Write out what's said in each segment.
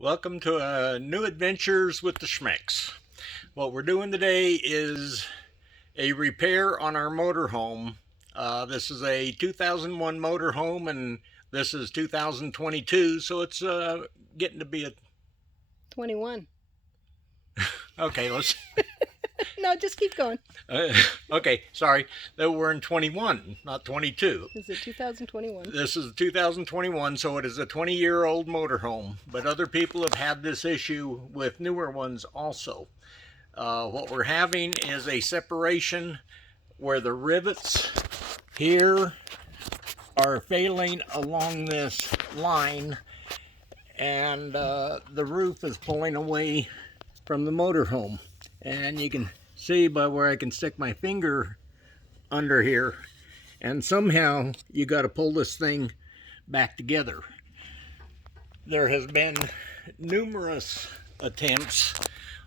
Welcome to New Adventures with the Schmecks. What we're doing today is a repair on our motorhome. This is a 2001 motorhome and this is 2022, so it's getting to be a... 21. Okay, let's... No, just keep going. Okay, sorry. We're in 21, not 22. Is it 2021? This is 2021, so it is a 20-year-old motorhome. But other people have had this issue with newer ones also. What we're having is a separation where the rivets here are failing along this line, and the roof is pulling away from the motorhome. And you can see by where I can stick my finger under here, and somehow you got to pull this thing back together. There has been numerous attempts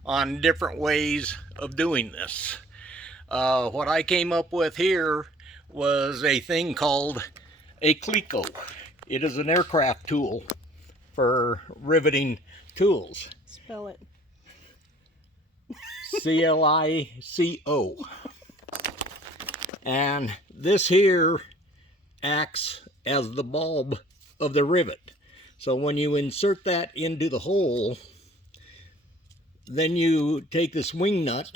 on different ways of doing this. What I came up with here was a thing called a Cleco. It is an aircraft tool for riveting tools. Spell it. C-L-I-C-O. And this here acts as the bulb of the rivet. So when you insert that into the hole, then you take this wing nut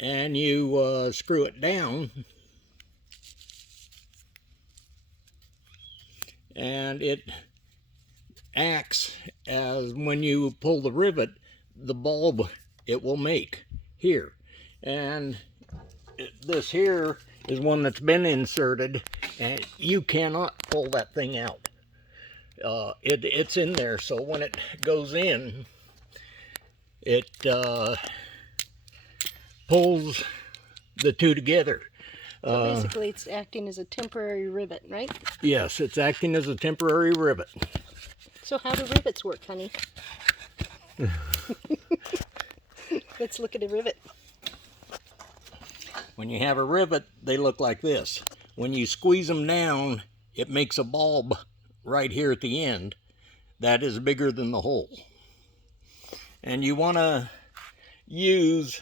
and you screw it down, and it acts as, when you pull the rivet, the bulb it will make here. And this here is one that's been inserted, and you cannot pull that thing out. It's in there, so when it goes in, it pulls the two together. So basically it's acting as a temporary rivet, right? Yes, it's acting as a temporary rivet. So how do rivets work, honey? Let's look at a rivet. When you have a rivet, they look like this. When you squeeze them down, it makes a bulb right here at the end that is bigger than the hole. And you want to use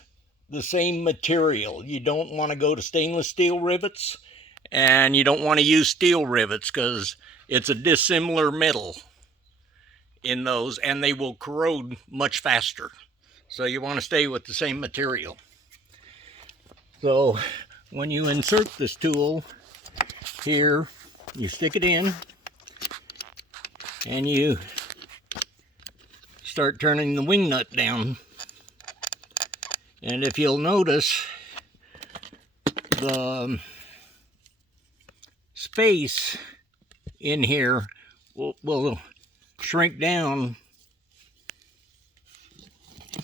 the same material. You don't want to go to stainless steel rivets, and you don't want to use steel rivets because it's a dissimilar metal in those, and they will corrode much faster. So you want to stay with the same material. So when you insert this tool here, you stick it in and you start turning the wing nut down. And if you'll notice, the space in here will shrink down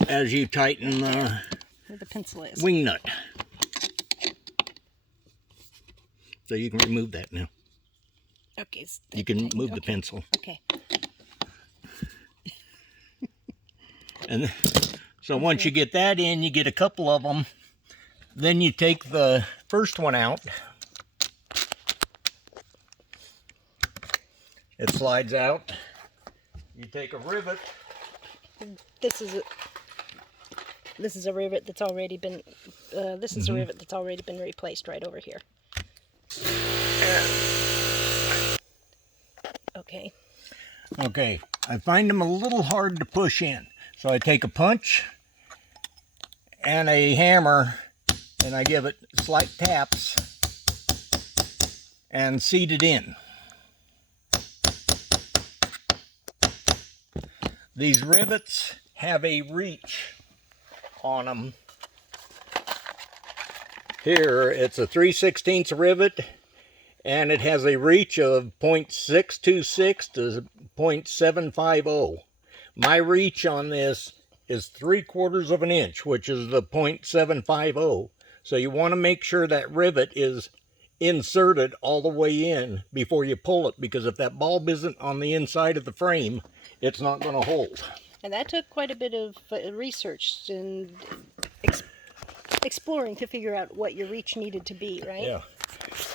as you tighten the Where the pencil is. wing nut. So you can remove that now. Okay. You can move the pencil. Okay. And so once you get that in, you get a couple of them. Then you take the first one out. It slides out. You take a rivet. This is a rivet that's already been a rivet that's already been replaced right over here. Okay. Okay, I find them a little hard to push in. So I take a punch and a hammer and I give it slight taps and seat it in. These rivets have a reach on them. Here it's a 3/16 rivet, and it has a reach of 0.626 to 0.750. My reach on this is 3/4 of an inch, which is the 0.750. So you want to make sure that rivet is inserted all the way in before you pull it, because if that bulb isn't on the inside of the frame, it's not going to hold. And that took quite a bit of research and exploring to figure out what your reach needed to be, right? Yeah.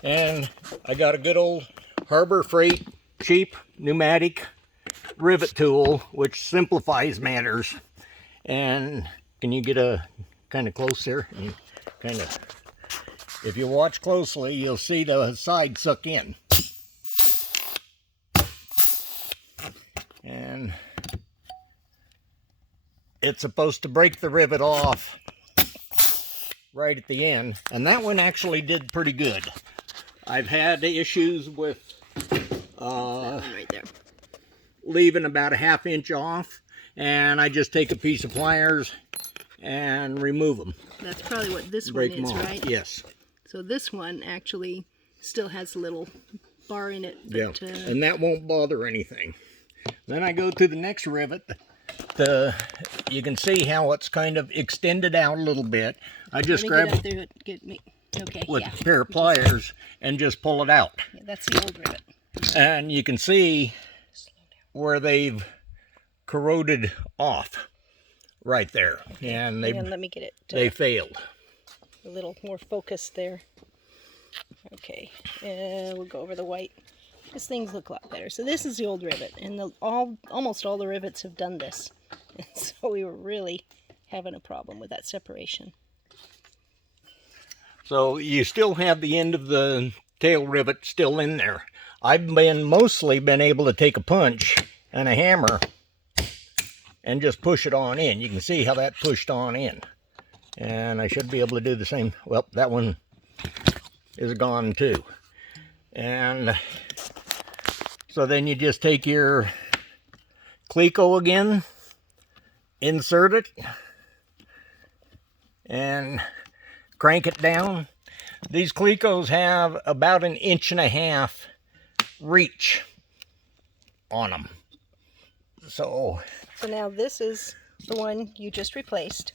And I got a good old Harbor Freight cheap pneumatic rivet tool, which simplifies matters. And can you get a kind of close there? And kind of, if you watch closely, you'll see the side suck in. And it's supposed to break the rivet off right at the end, and that one actually did pretty good. I've had issues with right there. leaving about a 1/2 inch off, and I just take a piece of pliers and remove them. That's probably what this Break one is, them off. right? Yes. So this one actually still has a little bar in it. Yeah, But, and that won't bother anything. Then I go to the next rivet. You can see how it's kind of extended out a little bit. I just grab get up there, get me. Okay, with yeah. a pair of pliers and just pull it out. Yeah, that's the old rivet. And you can see where they've corroded off right there. And And let me get it they failed. a little more focused there. Okay, we'll go over the white. These things look a lot better. So this is the old rivet, and almost all the rivets have done this. And so we were really having a problem with that separation. So you still have the end of the tail rivet still in there. I've mostly been able to take a punch and a hammer and just push it on in. You can see how that pushed on in. And I should be able to do the same. Well, that one is gone too. And so then you just take your Cleco again, insert it, and crank it down. These Clecos have about 1.5 inches reach on them. So now this is the one you just replaced.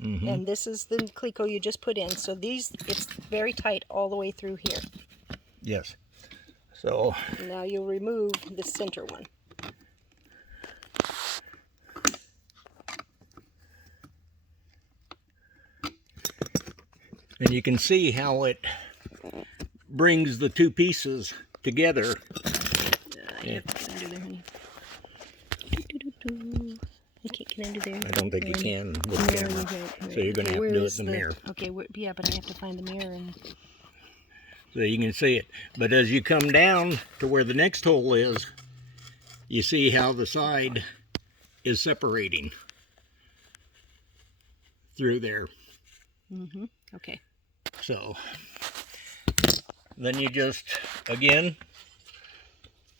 And this is the Cleco you just put in. So it's very tight all the way through here. yes. So Now you'll remove the center one. and you can see how it brings the two pieces together. You have to get under there, honey. I can't get under there. I don't think you can with the camera. Right. So you're going to have to do it in the mirror. Okay, yeah, but I have to find the mirror. So you can see it. But as you come down to where the next hole is, you see how the side is separating through there. Okay. So then you just, again,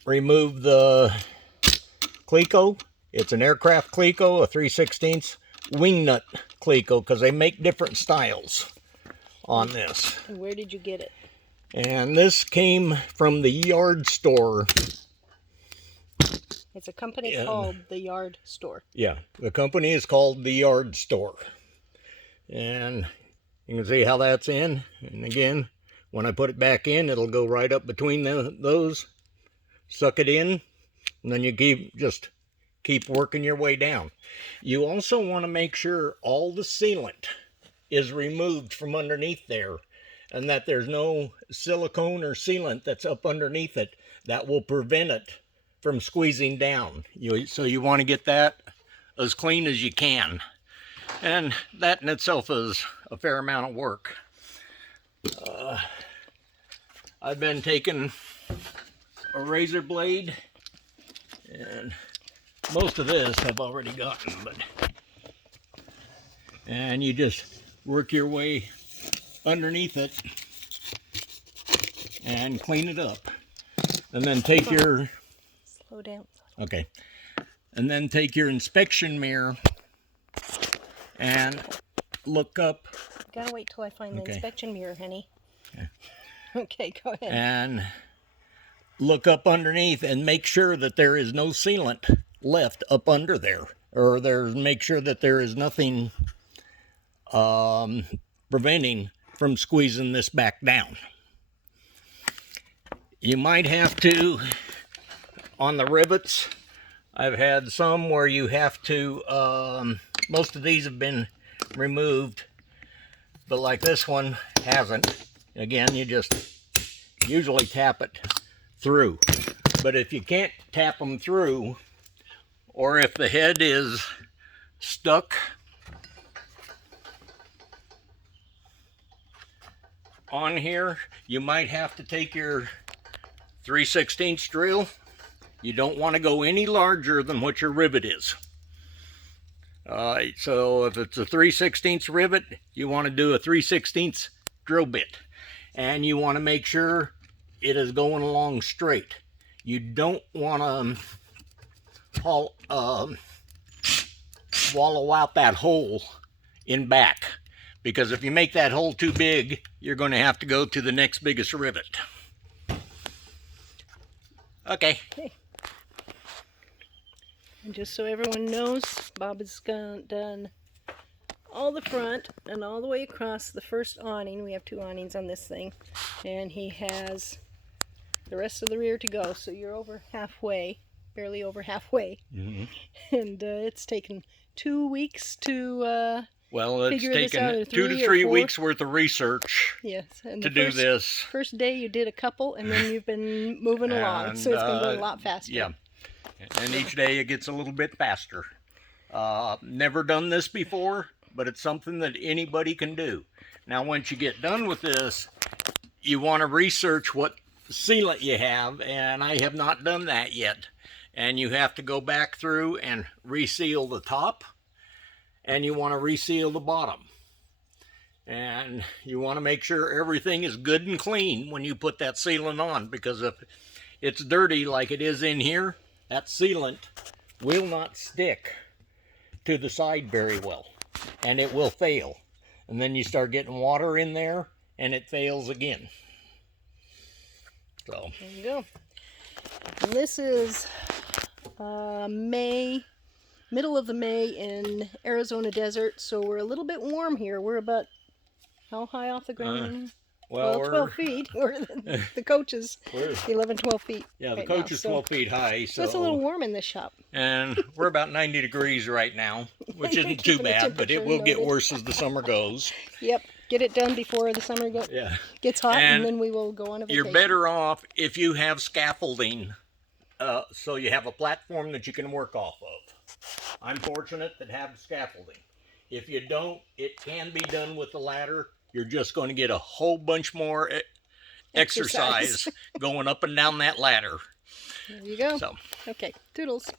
remove the Cleco. It's an aircraft Cleco, a 3/16 wing nut Cleco, because they make different styles on this. And where did you get it? And this came from the yard store. It's a company called the Yard Store. Yeah, the company is called the Yard Store. And you can see how that's in. And again, when I put it back in, it'll go right up between those. Suck it in. And then you keep working your way down. You also want to make sure all the sealant is removed from underneath there, and that there's no silicone or sealant that's up underneath it that will prevent it from squeezing down. So you want to get that as clean as you can. And that in itself is a fair amount of work. I've been taking a razor blade, and most of this I've already gotten, and you just work your way underneath it and clean it up. And then take your... Slow down. Okay. And then take your inspection mirror and look up. Gotta wait till I find the inspection mirror, honey. Okay. Okay, go ahead. And look up underneath and make sure that there is no sealant left up under there, or make sure that there is nothing preventing from squeezing this back down. You might have to, on the rivets, I've had some where you have to, most of these have been removed, but like this one hasn't. Again, you just usually tap it through. But if you can't tap them through, or if the head is stuck on here, you might have to take your 3/16 drill. You don't want to go any larger than what your rivet is. So if it's a 3/16 rivet, you want to do a 3/16 drill bit, and you want to make sure it is going along straight. You don't want to wallow out that hole in back, because if you make that hole too big, you're going to have to go to the next biggest rivet. Okay. And just so everyone knows, Bob has done all the front and all the way across the first awning. We have 2 awnings on this thing, and he has the rest of the rear to go. So you're over halfway, barely over halfway. Mm-hmm. And it's taken 2 weeks to well, it's figure this out, taken or 2 to 3 or 3 4. weeks worth of research. Yes, and to the do this. First day you did a couple, and then you've been moving along, so it's been going a lot faster. Yeah, and each day it gets a little bit faster. Never done this before, but it's something that anybody can do. Now, once you get done with this, you want to research what sealant you have, and I have not done that yet. And you have to go back through and reseal the top, and you want to reseal the bottom. And you want to make sure everything is good and clean when you put that sealant on, because if it's dirty like it is in here, that sealant will not stick to the side very well, and it will fail. And then you start getting water in there, and it fails again. So there you go. And this is May, middle of the May in Arizona desert, so we're a little bit warm here. We're about, how high off the ground? well, 12 feet. The coach is 11, 12 feet. Yeah, the right coach now, is 12 feet high. So it's a little warm in this shop. And we're about 90 degrees right now, which isn't too Keeping the bad, but it will get temperature worse as the summer goes. Yep. Get it done before the summer gets hot, and then we will go on a vacation. You're better off if you have scaffolding, so you have a platform that you can work off of. I'm fortunate that have scaffolding. If you don't, it can be done with the ladder. You're just going to get a whole bunch more exercise going up and down that ladder. There you go. So. Okay, toodles.